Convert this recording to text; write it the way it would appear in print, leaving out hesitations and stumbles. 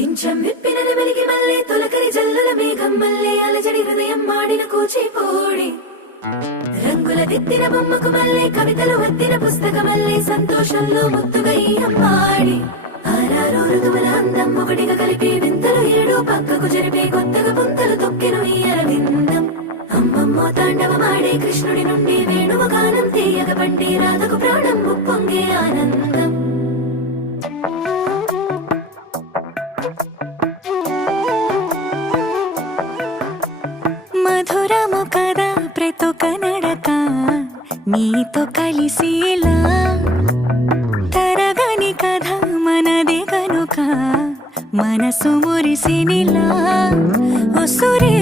పింఛం విప్పిన వెలిగి మల్లే తొలకరి జల్లుల మేఘం మల్లే అలజడి హృదయం మాడిన కూచిపోడి రంగుల దిద్దిన బొమ్మకు మల్లే కవితలు వత్తిన పుస్తకమల్లే సంతోషంలో ముద్దుగా ఈ అమ్మాడి ఆరారు ఋతువుల అందం ఒకటిగా కలిపి వింతలు ఏడు పక్కకు జరిపే కొత్తగా పుంతలు తొక్కెను ఈ అరవిందం అమ్మమ్మో తాండవమాడే కృష్ణుడి నుండి వేణువ గానం తీయగ పండి రాధకు ప్రాణం ఉప్పొంగే ఆనందం. మధురము కదా ప్రతొక నడక నీతో కలిసేలా తరగని కథ మనదే కనుక మనసు మురిసినిలా ఉసురే